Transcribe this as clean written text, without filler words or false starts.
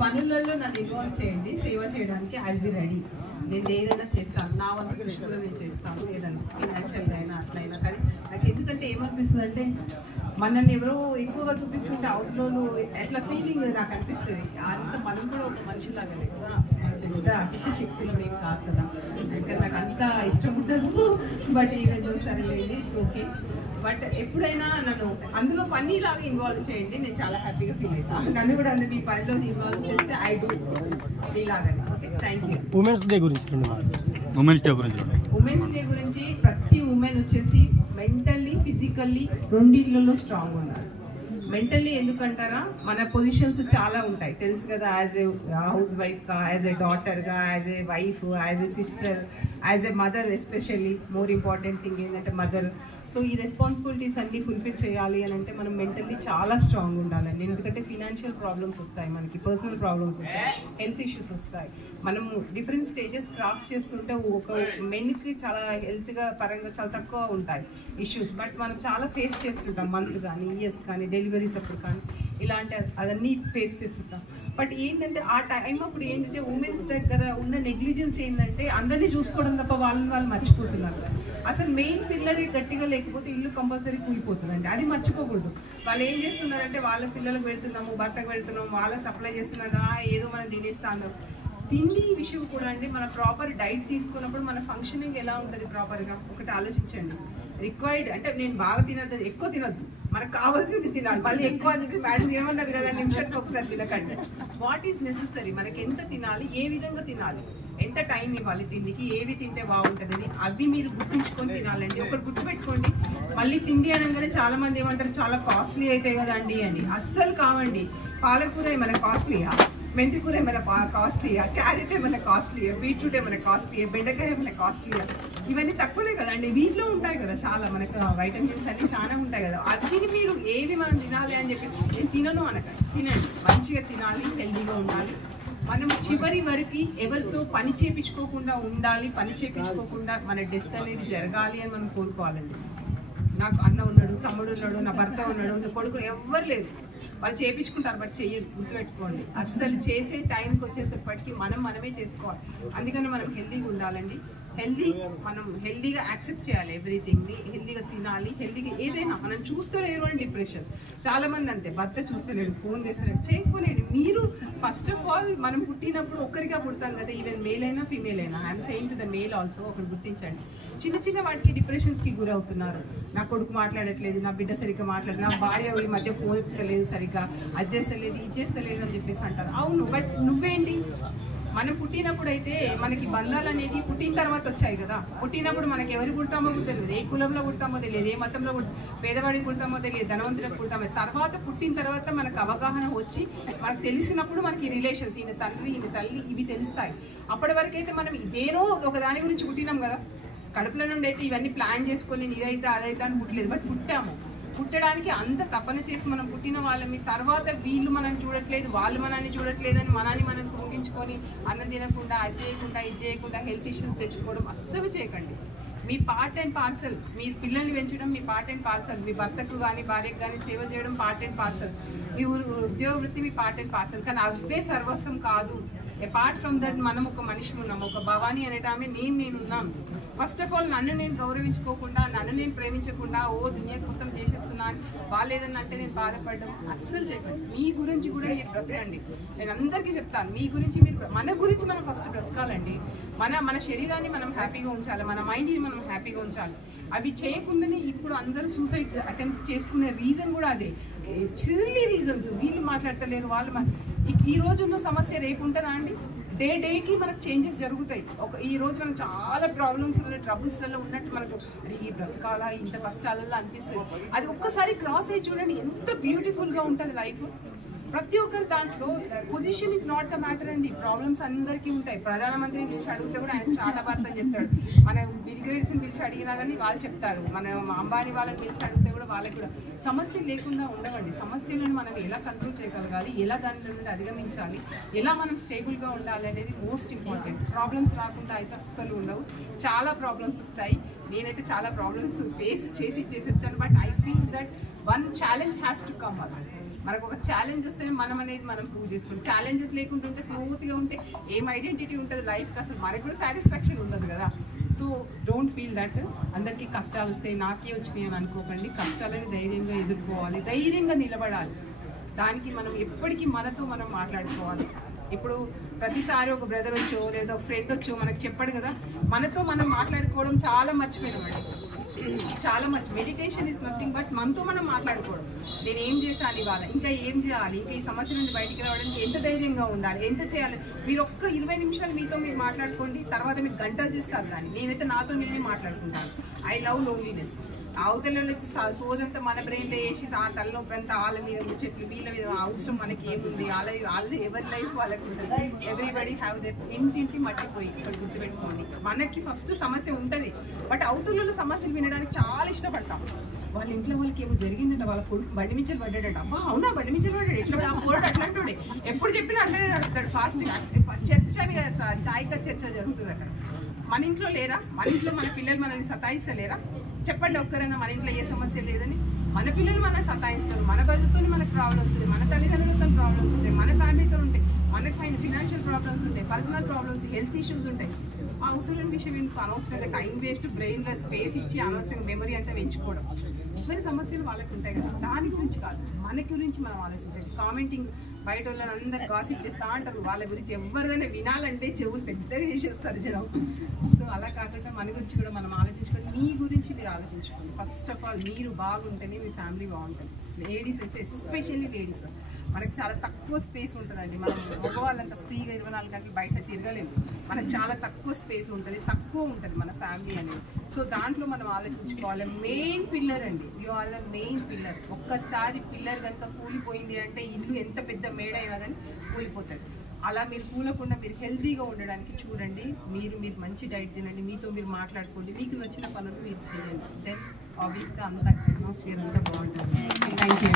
పనులలో నన్ను ఇన్వాల్వ్ చేయండి, సేవ చేయడానికి ఐ విల్ బి రెడీ. నేను ఏదైనా చేస్తాను, నా వంతు కృషి కూడా నేను చేస్తాను, ఏదైనా ఫినాన్షియల్గా అయినా అట్లయినా. కానీ నాకు ఎందుకంటే ఏమనిపిస్తుంది అంటే మనల్ని ఎవరో ఎక్కువగా చూపిస్తుంటే అవుట్లోను ఎట్లా ఫీలింగ్ నాకు అనిపిస్తుంది. అంత మనం కూడా ఒక మనిషిలాగానే కదా, పెద్ద అతిథి శక్తులు ఏం కాదు కదా. ఇక్కడ నాకు అంత ఇష్టం ఉండదు, బట్ ఈవెన్ సరేలేండి, ఇట్స్ ఓకే. బట్ ఎప్పుడైనా నన్ను అందులో పనిలాగా ఇన్వాల్వ్ చేయండి, నేను చాలా హ్యాపీగా ఫీల్ అవుతాను. నన్ను కూడా అందులో మీ పనిలో ఇన్వాల్వ్ చేస్తే ఐ డూ మీలాగానే. Okay, thank you. Women's day గురించి ప్రతి ఉమెన్ వచ్చేసి మెంటల్లీ ఫిజికల్లీ రెండిట్లలో స్ట్రాంగ్ ఉన్నారు. మెంటల్లీ ఎందుకంటారా, మన పొజిషన్స్ చాలా ఉంటాయి తెలుసు కదా. యాజ్ ఏ హౌస్ వైఫ్గా, యాజ్ ఏ డాటర్గా, as a wife, as a sister, as a mother. Especially more important thing ఏంటంటే మదర్. సో ఈ రెస్పాన్సిబిలిటీస్ అన్నీ ఫుల్ఫిల్ చేయాలి అని అంటే మనం మెంటల్లీ చాలా స్ట్రాంగ్ ఉండాలండి. ఎందుకంటే ఫినాన్షియల్ ప్రాబ్లమ్స్ వస్తాయి, మనకి పర్సనల్ ప్రాబ్లమ్స్ వస్తాయి, హెల్త్ ఇష్యూస్ వస్తాయి. మనము డిఫరెంట్ స్టేజెస్ క్రాస్ చేస్తుంటే ఒక మెన్కి చాలా హెల్త్గా పరంగా చాలా తక్కువ ఉంటాయి ఇష్యూస్, బట్ మనం చాలా ఫేస్ చేస్తుంటాం. మంత్ కానీ, ఇయర్స్ కానీ, డెలివరీస్ అప్పుడు కానీ, ఇలాంటి అదన్నీ ఫేస్ చేస్తుంటాం. బట్ ఏంటంటే ఆ టైం అప్పుడు ఏంటంటే ఉమెన్స్ దగ్గర ఉన్న నెగ్లిజెన్స్ ఏంటంటే అందరినీ చూసుకోవడం తప్ప వాళ్ళని వాళ్ళు మర్చిపోతున్నారు. అసలు మెయిన్ పిల్లలే గట్టిగా లేకపోతే ఇల్లు కంపల్సరీ కూలిపోతుందండి, అది మర్చిపోకూడదు. వాళ్ళు ఏం చేస్తున్నారంటే వాళ్ళ పిల్లలకు పెడుతున్నాము, భర్తకు పెడుతున్నాము, వాళ్ళకి సప్లై చేస్తున్నారా, ఏదో మనం తినేస్తాను. తిండి విషయం కూడా అండి, మన ప్రాపర్ డైట్ తీసుకున్నప్పుడు మన ఫంక్షనింగ్ ఎలా ఉంటుంది ప్రాపర్గా ఒకటి ఆలోచించండి. రిక్వైర్డ్ అంటే నేను బాగా తినద్దు, ఎక్కువ తినద్దు, మనకు కావాల్సింది తినాలి. మళ్ళీ ఎక్కువ అని చెప్పి మేడం ఏమన్నది కదా, నిమిషానికి ఒకసారి తినకండి. వాట్ ఈస్ నెసెసరీ, మనకి ఎంత తినాలి, ఏ విధంగా తినాలి, ఎంత టైం ఇవ్వాలి తిండికి, ఏవి తింటే బాగుంటుందని అవి మీరు గుర్తుంచుకొని తినాలండి. ఒకటి గుర్తుపెట్టుకోండి, మళ్ళీ తిండి అనగానే చాలా మంది ఏమంటారు చాలా కాస్ట్లీ అవుతాయి కదండి అని. అస్సలు కావండి. పాలకూర ఏమైనా కాస్ట్లీయా, మెంతికూర ఏమైనా కాస్ట్లీయా, క్యారెట్ ఏమైనా కాస్ట్లీయా, బీట్రూట్ ఏమైనా కాస్ట్లీయా, బెండకాయ ఏమైనా కాస్ట్లీయా, ఇవన్నీ తక్కువలే కదండి. వీటిలో ఉంటాయి కదా చాలా, మనకు వైటమిన్స్ అన్ని చాలా ఉంటాయి కదా. అవి మీరు ఏవి మనం తినాలి అని చెప్పి నేను తినను అనకండి, తినండి, మంచిగా తినాలి, హెల్దీగా ఉండాలి. మనం చివరి వరకు ఎవరితో పని చేయించుకోకుండా ఉండాలి, పని చేయించుకోకుండా మన డెత్ అనేది జరగాలి అని మనం కోరుకోవాలండి. నాకు అన్న ఉన్నాడు, తమ్ముడు ఉన్నాడు, నా భర్త ఉన్నాడు, నా కొడుకు, ఎవ్వరు లేరు, వాళ్ళు చేయించుకుంటారు, బట్ చెయ్యరు. గుర్తుపెట్టుకోండి, అస్సలు చేసే టైంకి వచ్చేసేపటికి మనమే చేసుకోవాలి. అందుకని మనం హెల్దీగా ఉండాలండి. మనం హెల్దీగా యాక్సెప్ట్ చేయాలి ఎవ్రీథింగ్ని, హెల్దీగా తినాలి, హెల్దీగా ఏదైనా. మనం చూస్తలేరు అని డిప్రెషన్, చాలా మంది అంతే, భర్త చూస్తలేడు, ఫోన్ చేస్తలేడు, చేయకపోలేడు. మీరు ఫస్ట్ ఆఫ్ ఆల్ మనం పుట్టినప్పుడు ఒక్కరిగా పుడతాం కదా, ఈవెన్ మేల్ అయినా ఫీమేల్ అయినా. I'm saying to the male also. ఒకటి గుర్తించండి, చిన్న చిన్న వాటికి డిప్రెషన్స్కి గురవుతున్నారు. నా కొడుకు మాట్లాడట్లేదు, నా బిడ్డ సరిగ్గా మాట్లాడలేదు, నా భార్య ఈ మధ్య ఫోన్ ఎత్తలేదు సరిగ్గా, అది చేస్తలేదు, ఇది చేస్తలేదు అని చెప్పేసి అంటారు. అవును, బట్ నువ్వేంటి, మనం పుట్టినప్పుడు అయితే మనకి బంధాలు అనేవి పుట్టిన తర్వాత వచ్చాయి కదా. పుట్టినప్పుడు మనకి ఎవరు పుడతామో తెలియదు, ఏ కులంలో పుడతామో తెలియదు, ఏ మతంలో పేదవాడికి పుడతామో తెలియదు, ధనవంతులకు పుడతామో. తర్వాత పుట్టిన తర్వాత మనకు అవగాహన వచ్చి మనకు తెలిసినప్పుడు మనకి రిలేషన్స్, ఈయన తండ్రి, ఈయన తల్లి, ఇవి తెలుస్తాయి. అప్పటి వరకు అయితే మనం ఇదేనో ఒక దాని గురించి పుట్టినాం కదా. కడుపుల నుండి అయితే ఇవన్నీ ప్లాన్ చేసుకొని ఇదైతే అదైతే అని పుట్టలేదు, బట్ పుట్టాము. పుట్టడానికి అంత తపన చేసి మనం పుట్టిన వాళ్ళమి. తర్వాత వీళ్ళు మనం చూడట్లేదు, వాళ్ళు మనల్ని చూడట్లేదని మనం కుంగించుకొని అన్నం తినకుండా, అది చేయకుండా, ఇది చేయకుండా హెల్త్ ఇష్యూస్ తెచ్చుకోవడం అస్సలు చేయకండి. మీ పార్ట్ అండ్ పార్సల్, మీరు పిల్లల్ని పెంచడం మీ పార్ట్ అండ్ పార్సల్. మీ భర్తకు కానీ భార్యకు కానీ సేవ చేయడం పార్ట్ అండ్ పార్సల్. మీ ఉద్యోగ వృత్తి మీ పార్ట్ అండ్ పార్సల్. కానీ అవే సర్వస్వం కాదు. అపార్ట్ ఫ్రమ్ దట్ మనం ఒక మనిషి ఉన్నాం, ఒక భవానీ అనేట ఆమె నేనున్నాను. ఫస్ట్ ఆఫ్ ఆల్ నన్ను నేను గౌరవించుకోకుండా, నన్ను నేను ప్రేమించకుండా దునియా మొత్తం చేసేస్తున్నాను, వాళ్ళు ఏదన్నా అంటే నేను బాధపడడం అస్సలు చేయకండి. మీ గురించి కూడా మీరు బ్రతకండి. నేను అందరికీ చెప్తాను, మీ గురించి మీరు, మన గురించి మనం ఫస్ట్ బ్రతకాలండి. మన శరీరాన్ని మనం హ్యాపీగా ఉంచాలి, మన మైండ్ని మనం హ్యాపీగా ఉంచాలి. అవి చేయకుండానే ఇప్పుడు అందరూ సూసైడ్ అటెంప్ట్స్ చేసుకునే రీజన్ కూడా అదే. చిల్లీ రీజన్స్, వీళ్ళు మాట్లాడతలేరు, వాళ్ళు ఈ రోజు ఉన్న సమస్య రేపు ఉంటుందా అండి? డేకి మనకు చేంజెస్ జరుగుతాయి. ఈ రోజు మనం చాలా ట్రబుల్స్లలో ఉన్నట్టు మనకు ఈ బ్రతకాలా ఇంత కష్టాలలో అనిపిస్తుంది. అది ఒక్కసారి క్రాస్ అయ్యి చూడండి, ఎంత బ్యూటిఫుల్గా ఉంటుంది లైఫ్. ప్రతి ఒక్కరి దాంట్లో position is not the matter అండి. ప్రాబ్లమ్స్ అందరికీ ఉంటాయి. ప్రధానమంత్రిని పిలిచి అడిగితే కూడా ఆయన చాటభారత అని చెప్తాడు. మన బిల్ గేట్స్ని పిలిచి అడిగినా కానీ వాళ్ళు చెప్తారు. మన అంబానీ వాళ్ళని పిలిచి అడిగితే కూడా వాళ్ళకి కూడా సమస్యలు లేకుండా ఉండవండి. సమస్యలను మనం ఎలా కంట్రోల్ చేయగలగాలి, ఎలా దాని నుండి అధిగమించాలి, ఎలా మనం స్టేబుల్గా ఉండాలి అనేది మోస్ట్ ఇంపార్టెంట్. ప్రాబ్లమ్స్ రాకుండా అయితే అస్సలు ఉండవు. చాలా ప్రాబ్లమ్స్ వస్తాయి. నేనైతే చాలా ప్రాబ్లమ్స్ ఫేస్ చేసి వచ్చాను. But I feel that one challenge has to come us. మనకు ఒక ఛాలెంజ్ వస్తేనే మనం అనేది మనం ప్రూవ్ చేసుకోండి. ఛాలెంజెస్ లేకుండా ఉంటే స్మూత్గా ఉంటే ఏం ఐడెంటిటీ ఉంటుంది లైఫ్కి, అసలు మనకు కూడా సాటిస్ఫాక్షన్ ఉండదు కదా. సో డోంట్ ఫీల్ దట్ అందరికీ కష్టాలు వస్తాయి నాకే వచ్చినాయి అని అనుకోకండి. కష్టాలని ధైర్యంగా ఎదుర్కోవాలి, ధైర్యంగా నిలబడాలి. దానికి మనం ఎప్పటికీ మనతో మనం మాట్లాడుకోవాలి. ఇప్పుడు ప్రతిసారి ఒక బ్రదర్ వచ్చో లేదా ఒక ఫ్రెండ్ వచ్చో మనకు చెప్పాడు కదా, మనతో మనం మాట్లాడుకోవడం చాలా మర్చిపోయినామండి. చాలా మెడిటేషన్ ఇస్ నథింగ్ బట్ మనతో మనం మాట్లాడుకోవడం. నేను ఏం చేశాను ఇవాళ, ఇంకా ఏం చేయాలి, ఇంకా ఈ సమస్య నుండి బయటికి రావడానికి ఎంత ధైర్యంగా ఉండాలి, ఎంత చేయాలి. మీరు ఒక్క 20 నిమిషాలు మీతో మీరు మాట్లాడుకోండి, తర్వాత మీరు గంటలు చేస్తారు దాన్ని. నేనైతే నాతో నేనే మాట్లాడుకుంటాను. I love loneliness. అవతల వచ్చి సోదంతా మన బ్రెయిన్లో వేసి ఆ తలనొప్పి అంతా వాళ్ళ మీద ముచ్చట్లు వీళ్ళ మీద అవసరం మనకి ఏముంది, వాళ్ళది ఎవరి లైఫ్ వాళ్ళకి ఉంటుంది. Everybody have that. ఇంటింటి మట్టిపోయి ఇక్కడ గుర్తుపెట్టుకోండి. మనకి ఫస్ట్ సమస్య ఉంటుంది, బట్ అవతల సమస్యలు వినడానికి చాలా ఇష్టపడతాం. వాళ్ళ ఇంట్లో వాళ్ళకి ఏమో జరిగిందంట, వాళ్ళ కొడుకు బండి మించలు పడ్డాడట. అబ్బా అవునా బండి మించలు పడ్డాడు, ఎట్లా ఆ పోరాడు అట్లాంటి ఎప్పుడు చెప్పినా అట్లనే నడుపుతాడు ఫాస్ట్గా. చర్చ మీద చాయ్కా చర్చ జరుగుతుంది అక్కడ. మన ఇంట్లో లేరా, మన ఇంట్లో మన పిల్లలు మనల్ని సతాయిస్తలేరా? చెప్పండి ఒక్కరైనా మన ఇంట్లో ఏ సమస్య లేదని. మన పిల్లలు మనల్ని సతాయిస్తారు, మన భర్తతో మనకు ప్రాబ్లమ్స్ ఉంటాయి, మన తల్లిదండ్రులతో ప్రాబ్లమ్స్ ఉంటాయి, మన ఫ్యామిలీతో ఉంటాయి, మనకు ఫైనాన్షియల్ ప్రాబ్లమ్స్ ఉంటాయి, పర్సనల్ ప్రాబ్లమ్స్, హెల్త్ ఇష్యూస్ ఉంటాయి. అవుతున్న విషయం ఎందుకు అనవసరంగా టైం వేస్ట్, బ్రెయిన్లో స్పేస్ ఇచ్చి అనవసరంగా మెమరీ అంతా పెంచుకోవడం. ఎవరి సమస్యలు వాళ్ళకి ఉంటాయి కదా, దాని గురించి కాదు మన గురించి మనం ఆలోచించాలి. కామెంటింగ్ బయట వాళ్ళని అందరు గాసిప్ చేస్తూ అంటారు, వాళ్ళ గురించి ఎవరిదైనా వినాలంటే చెవులు పెద్దగా చేసేస్తారు జనం. సో అలా కాకుండా మన గురించి కూడా మనం ఆలోచించుకోండి. మీ గురించి మీరు ఆలోచించుకోండి. ఫస్ట్ ఆఫ్ ఆల్ మీరు బాగుంటేనే మీ ఫ్యామిలీ బాగుంటుంది. లేడీస్ అయితే ఎస్పెషల్లీ లేడీస్ మనకు చాలా తక్కువ స్పేస్ ఉంటుందండి. మనం మగవాళ్ళంతా ఫ్రీగా 24 గంటలు బయట తిరగలేము. మనకు చాలా తక్కువ స్పేస్ ఉంటుంది, తక్కువ ఉంటుంది మన ఫ్యామిలీ అనేది. సో దాంట్లో మనం ఆలోచించుకోవాలి. మెయిన్ పిల్లర్ అండి, you are the main pillar. ఒక్కసారి పిల్లర్ కనుక కూలిపోయింది అంటే ఇల్లు ఎంత పెద్ద మేడ అయినా కానీ కూలిపోతుంది. అలా మీరు కూలకుండా మీరు హెల్తీగా ఉండడానికి చూడండి. మీరు మంచి డైట్ తినండి, మీతో మీరు మాట్లాడుకోండి, మీకు నచ్చిన పనులు మీరు చేయండి. దెన్ ఆబ్వియస్గా అంత అట్మాస్ఫియర్ అంతా బాగుంటుంది. Thank you.